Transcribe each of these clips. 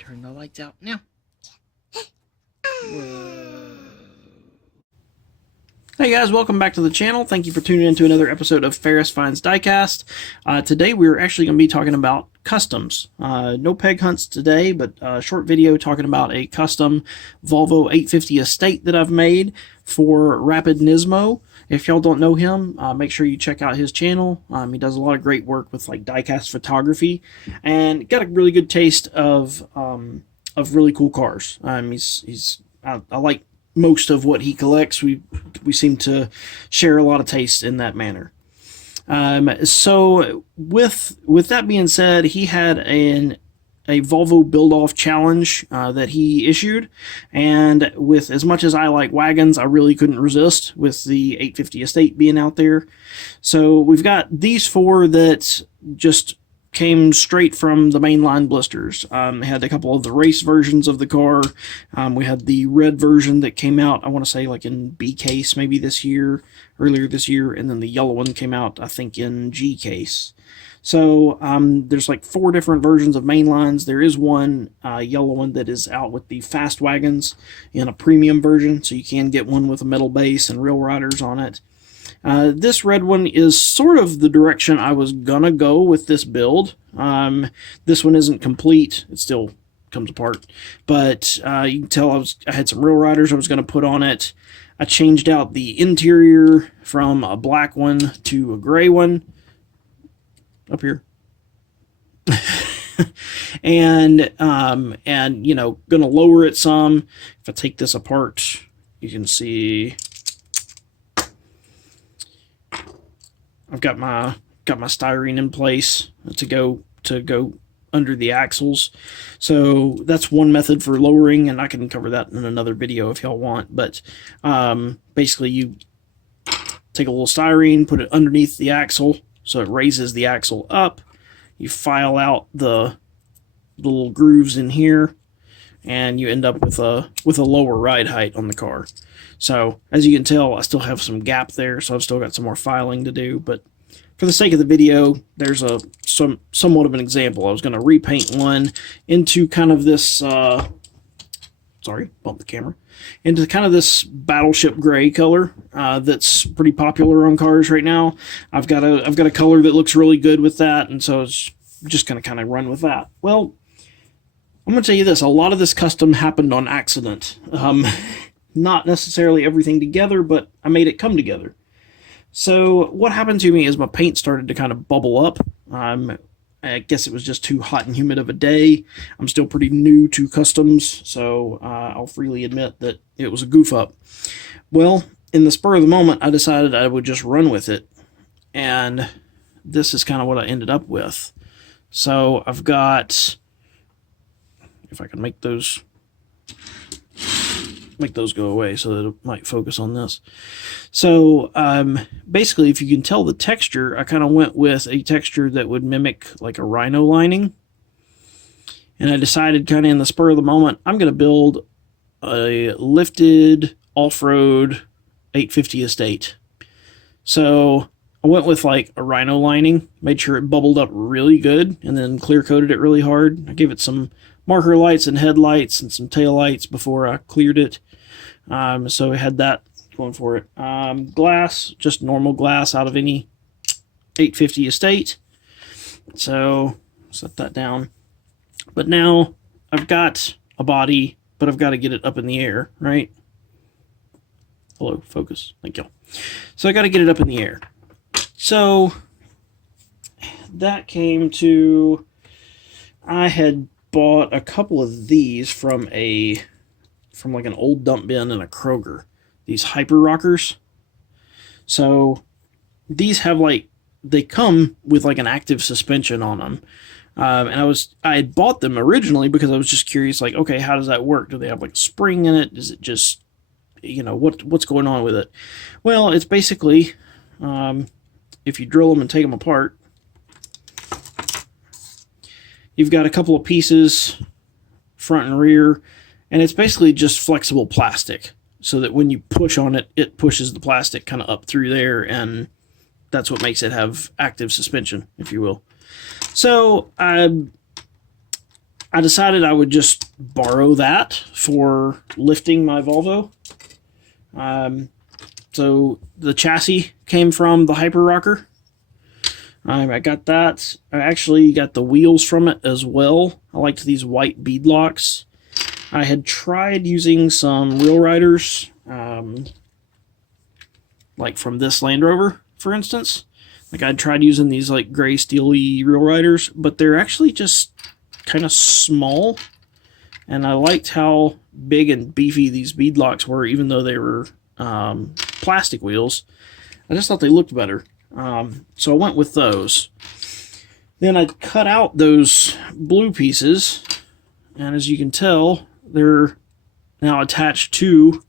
turn the lights out now. Whoa. Hey guys, welcome back to the channel. Thank you for tuning in to another episode of Ferris Finds Diecast. Today we're actually going to be talking about customs. No peg hunts today, but a short video talking about a custom Volvo 850 Estate that I've made for Rapid Nismo. If y'all don't know him, make sure you check out his channel. He does a lot of great work with like diecast photography, and got a really good taste of really cool cars. I like most of what he collects. We seem to share a lot of taste in that manner. So with that being said, he had a Volvo build-off challenge that he issued, and with as much as I like wagons, I really couldn't resist with the 850 Estate being out there. So we've got these four that just came straight from the mainline blisters. Had a couple of the race versions of the car. We had the red version that came out, I want to say like in B case maybe earlier this year, and then the yellow one came out I think in G case. So there's like four different versions of mainlines. There is one yellow one that is out with the fast wagons in a premium version, so you can get one with a metal base and real riders on it. This red one is sort of the direction I was gonna go with this build. This one isn't complete; it still comes apart, but you can tell I had some real riders I was gonna put on it. I changed out the interior from a black one to a gray one up here. and you know, gonna lower it some. If I take this apart, you can see I've got my styrene in place to go under the axles. So that's one method for lowering, and I can cover that in another video if y'all want. But basically, you take a little styrene, put it underneath the axle, so it raises the axle up. You file out the little grooves in here, and you end up with a lower ride height on the car. So as you can tell, I still have some gap there, so I've still got some more filing to do. But for the sake of the video, there's somewhat of an example. I was going to repaint one into kind of this sorry, bumped the camera, into kind of this battleship gray color that's pretty popular on cars right now. I've got a color that looks really good with that, and so it's just going to kind of run with that. Well, I'm going to tell you this: a lot of this custom happened on accident. Not necessarily everything together, but I made it come together. So what happened to me is my paint started to kind of bubble up. I guess it was just too hot and humid of a day. I'm still pretty new to customs, so I'll freely admit that it was a goof up. Well, in the spur of the moment, I decided I would just run with it, and this is kind of what I ended up with. So I've got, if I can make those go away so that it might focus on this. So basically, if you can tell the texture, I kind of went with a texture that would mimic like a rhino lining. And I decided kind of in the spur of the moment, I'm going to build a lifted off-road 850 Estate. So I went with like a rhino lining, made sure it bubbled up really good, and then clear coated it really hard. I gave it some marker lights and headlights and some tail lights before I cleared it. So I had that going for it. Glass, just normal glass out of any 850 Estate. So set that down. But now I've got a body, but I've got to get it up in the air, right? Hello, focus. Thank you. So I got to get it up in the air. So that came to, I had bought a couple of these from like an old dump bin in a Kroger. These hyper rockers. So these have like, they come with like an active suspension on them. And I had bought them originally because I was just curious, like, okay, how does that work? Do they have like a spring in it? Is it just, you know, what's going on with it? Well, it's basically, if you drill them and take them apart, you've got a couple of pieces, front and rear, and it's basically just flexible plastic, so that when you push on it, it pushes the plastic kind of up through there, and that's what makes it have active suspension, if you will. So I I decided I would just borrow that for lifting my Volvo. So the chassis came from the Hyper Rocker. I got that. I actually got the wheels from it as well. I liked these white bead locks. I had tried using some Real Riders, like from this Land Rover, for instance. Like I'd tried using these like gray steely Real Riders, but they're actually just kind of small. And I liked how big and beefy these bead locks were, even though they were plastic wheels. I just thought they looked better. So I went with those. Then I cut out those blue pieces, and as you can tell, they're now attached to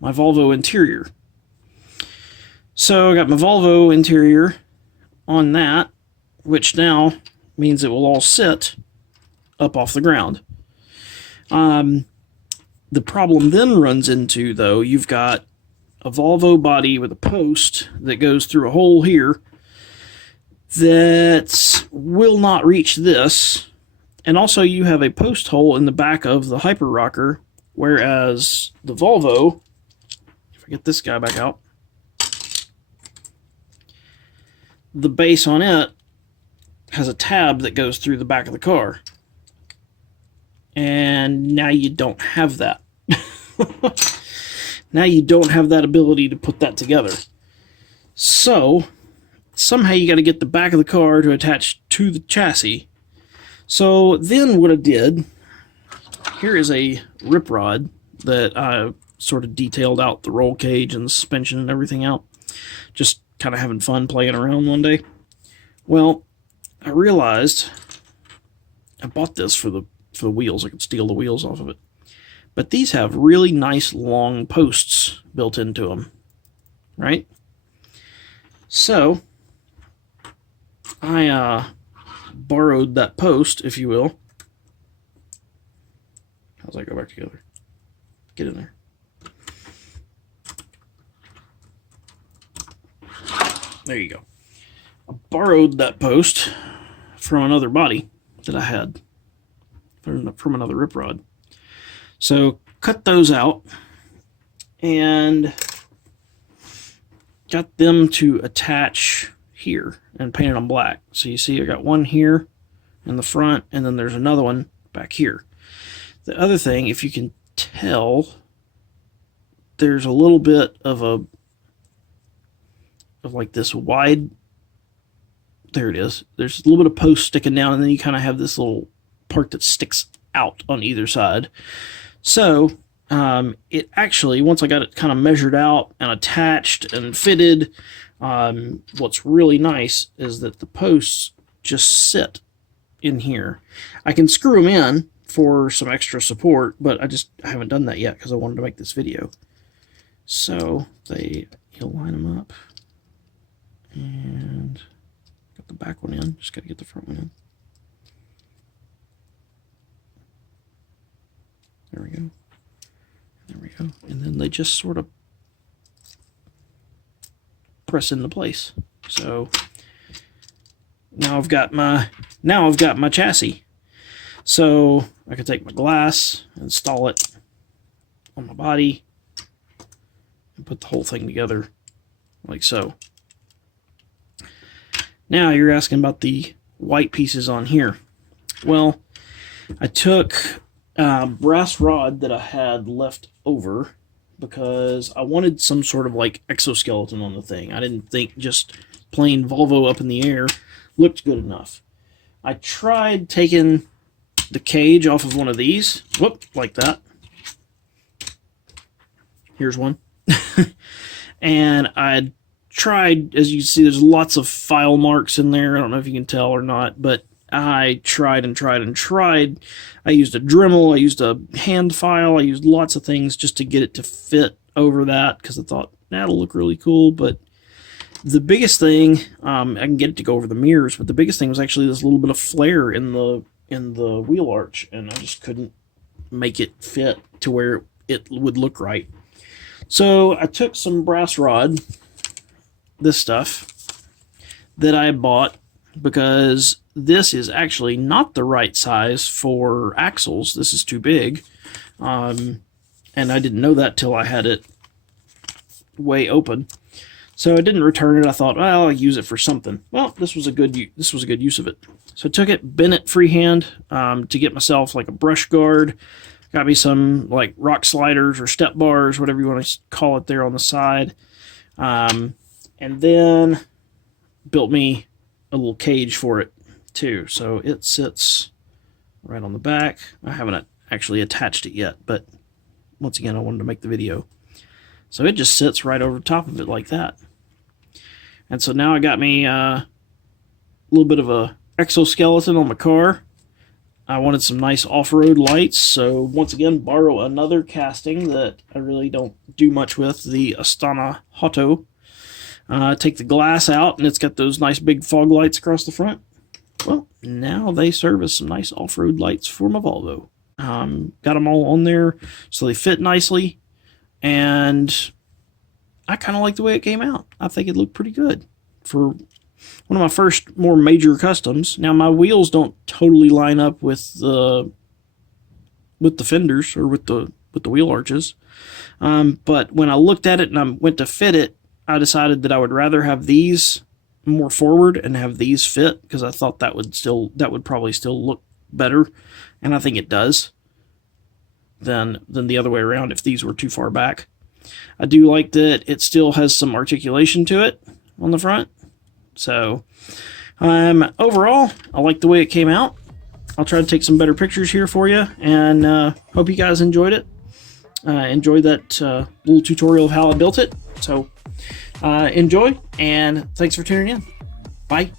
my Volvo interior. So I got my Volvo interior on that, which now means it will all sit up off the ground. The problem then runs into, though, you've got a Volvo body with a post that goes through a hole here that will not reach this, and also you have a post hole in the back of the Hyper Rocker, whereas the Volvo, if I get this guy back out, the base on it has a tab that goes through the back of the car. And now you don't have that. Now you don't have that ability to put that together. So, somehow you got to get the back of the car to attach to the chassis. So then what I did, here is a rip rod that I sort of detailed out the roll cage and the suspension and everything out. Just kind of having fun playing around one day. Well, I realized I bought this for the wheels. I could steal the wheels off of it. But these have really nice long posts built into them, right? So I borrowed that post, if you will. How's that go back together? Get in there. There you go. I borrowed that post from another body that I had from another rip rod. So cut those out and got them to attach here and painted them black. So you see I got one here in the front, and then there's another one back here. The other thing, if you can tell, there's a little bit of like this wide, there it is. There's a little bit of post sticking down, and then you kind of have this little part that sticks out on either side. So it actually, once I got it kind of measured out and attached and fitted, what's really nice is that the posts just sit in here. I can screw them in for some extra support, but I haven't done that yet because I wanted to make this video. So you'll line them up, and got the back one in. Just got to get the front one in. There we go. There we go. And then they just sort of press into place. So now I've got my chassis. So I can take my glass, install it on my body, and put the whole thing together like so. Now you're asking about the white pieces on here. Well, I took brass rod that I had left over because I wanted some sort of like exoskeleton on the thing. I didn't think just plain Volvo up in the air looked good enough. I tried taking the cage off of one of these, whoop, like that. Here's one. And I tried, as you see, there's lots of file marks in there. I don't know if you can tell or not, but I tried and tried and tried. I used a Dremel, I used a hand file, I used lots of things just to get it to fit over that because I thought that'll look really cool. But the biggest thing, I can get it to go over the mirrors, but the biggest thing was actually this little bit of flare in the wheel arch, and I just couldn't make it fit to where it would look right. So I took some brass rod, this stuff that I bought because this is actually not the right size for axles. This is too big. And I didn't know that till I had it way open. So I didn't return it. I thought, well, I'll use it for something. Well, this was a good use of it. So I took it, bent it freehand to get myself like a brush guard. Got me some like rock sliders or step bars, whatever you want to call it, there on the side. And then built me a little cage for it too. So it sits right on the back. I haven't actually attached it yet, but once again, I wanted to make the video. So it just sits right over top of it like that. And so now I got me a little bit of a exoskeleton on my car. I wanted some nice off-road lights, so once again, borrow another casting that I really don't do much with, the Astana Hotto. Take the glass out, and it's got those nice big fog lights across the front. Well, now they serve as some nice off-road lights for my Volvo. Got them all on there, so they fit nicely, and I kind of like the way it came out. I think it looked pretty good for one of my first more major customs. Now, my wheels don't totally line up with the fenders or with the wheel arches, but when I looked at it and I went to fit it, I decided that I would rather have these more forward and have these fit, because I thought that would probably still look better, and I think it does, than the other way around if these were too far back. I do like that it still has some articulation to it on the front. So overall, I like the way it came out. I'll try to take some better pictures here for you, and hope you guys enjoyed it. Enjoyed that little tutorial of how I built it. So enjoy, and thanks for tuning in. Bye.